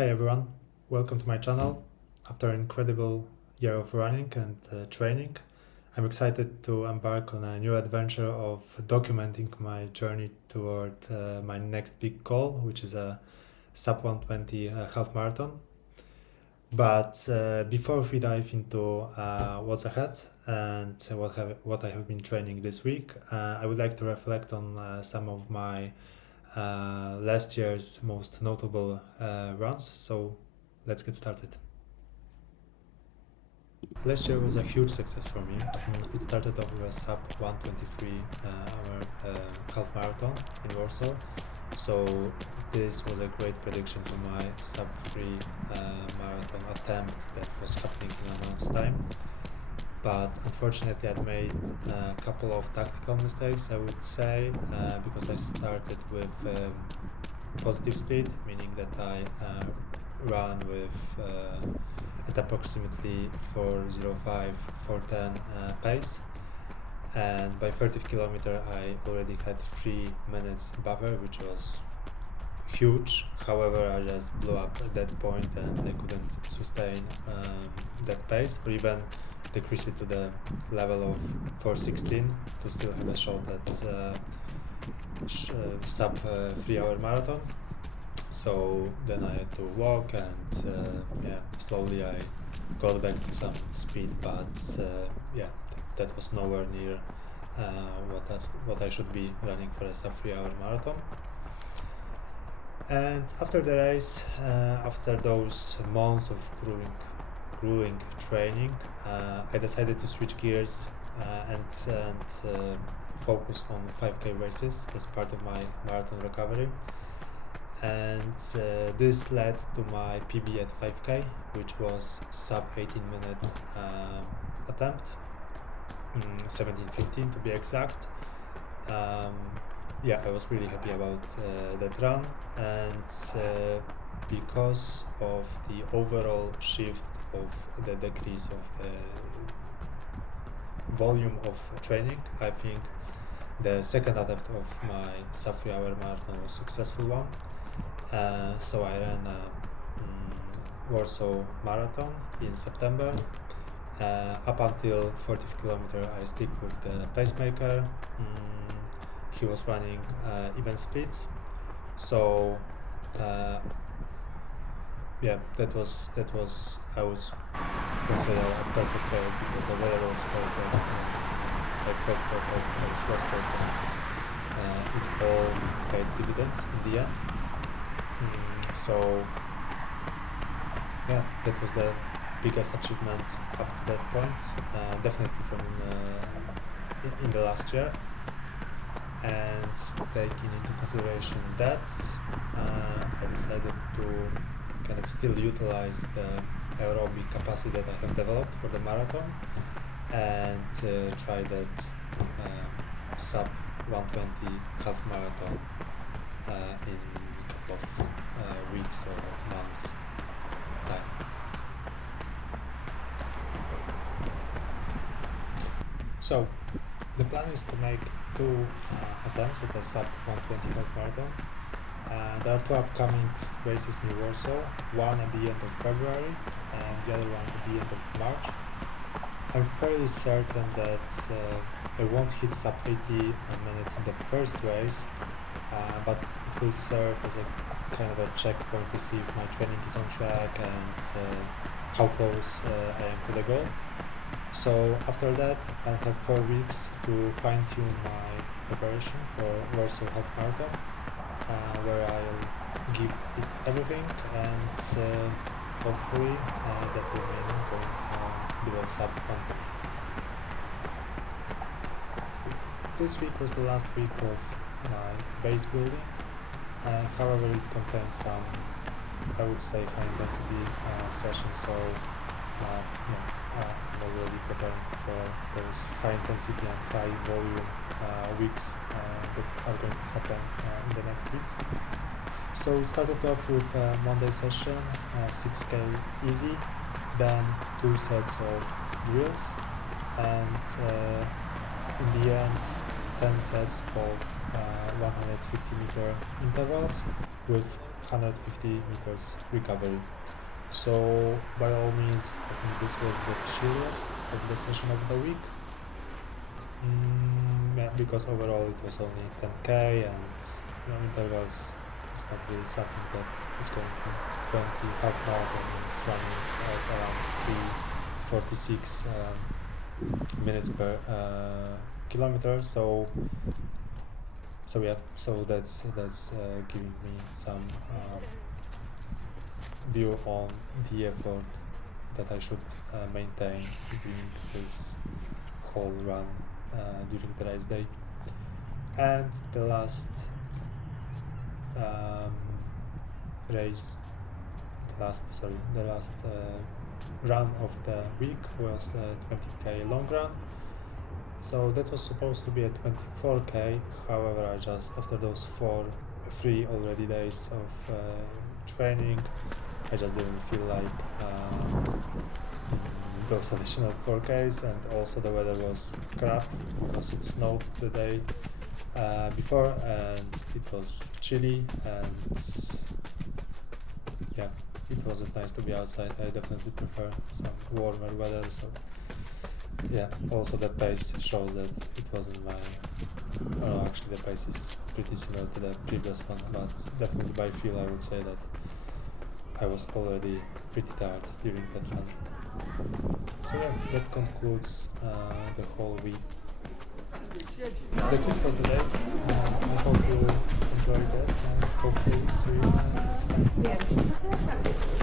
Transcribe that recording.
Hey everyone, welcome to my channel. After an incredible year of running and training, I'm excited to embark on a new adventure of documenting my journey toward my next big goal, which is a sub 120 half marathon. But before we dive into what's ahead and what I have been training this week, I would like to reflect on some of my last year's most notable runs. So let's get started. Last year was a huge success for me. It started off with a sub 123 hour half marathon in Warsaw. So this was a great prediction for my sub 3 marathon attempt that was happening in a month's time. But unfortunately I made a couple of tactical mistakes, I would say, because I started with positive speed, meaning that I ran with at approximately 4:05, 4:10 pace, and by 30th kilometer I already had 3 minutes buffer, which was huge. However, I just blew up at that point and I couldn't sustain that pace, or even decrease it to the level of 4:16 to still have a shot at sub 3 hour marathon. So then I had to walk and slowly I got back to some speed, but that was nowhere near what I should be running for a sub 3 hour marathon. And after the race, after those months of grueling training, I decided to switch gears and focus on 5K races as part of my marathon recovery. And this led to my PB at 5K, which was sub 18-minute attempt, 17:15 to be exact. I was really happy about that run, and because of the overall shift of the decrease of the volume of training, I think the second attempt of my sub 3 hour marathon was a successful one. So I ran a Warsaw Marathon in September. Up until 40th kilometer I stick with the pacemaker. He was running even speeds, so that was I would consider a perfect race because the weather was perfect. I felt perfect. I was rested, and it all paid dividends in the end. So that was the biggest achievement up to that point, definitely from in the last year. And taking into consideration that, I decided to kind of still utilize the aerobic capacity that I have developed for the marathon and try that sub 120 half marathon in a couple of weeks or months time. So the plan is to make 2 attempts at a sub 120 half marathon. There are 2 upcoming races in Warsaw, one at the end of February and the other one at the end of March. I'm fairly certain that I won't hit sub 80 a minute in the first race, but it will serve as a kind of a checkpoint to see if my training is on track and how close I am to the goal. So after that, I'll have 4 weeks to fine-tune my preparation for Warsaw Half Marathon, where I'll give it everything, and hopefully that will mean going below sub 120. This week was the last week of my base building. However, it contains some, I would say, high-intensity sessions, so I'm already preparing for those high intensity and high volume weeks that are going to happen in the next weeks. So we started off with a Monday session, 6K easy, then 2 sets of drills, and in the end 10 sets of 150 meter intervals with 150 meters recovery. So by all means, I think this was the chilliest of the session of the week. Yeah, because overall it was only 10k and intervals is not really something that is going to 20 half marathon is running at around 3:46 minutes per kilometer. So yeah, so that's giving me some view on the effort that I should maintain during this whole run during the race day. And the last run of the week was a 20k long run. So that was supposed to be a 24k. However, I just after those 3 already days of training, I just didn't feel like those additional 4Ks, and also the weather was crap because it snowed the day before and it was chilly, and yeah, it wasn't nice to be outside. I definitely prefer some warmer weather, so yeah, also the pace shows that it wasn't actually the pace is pretty similar to the previous one, but definitely by feel I would say that I was already pretty tired during that run. So yeah, that concludes the whole week. That's it for today. I hope you enjoyed that and hopefully see you next time.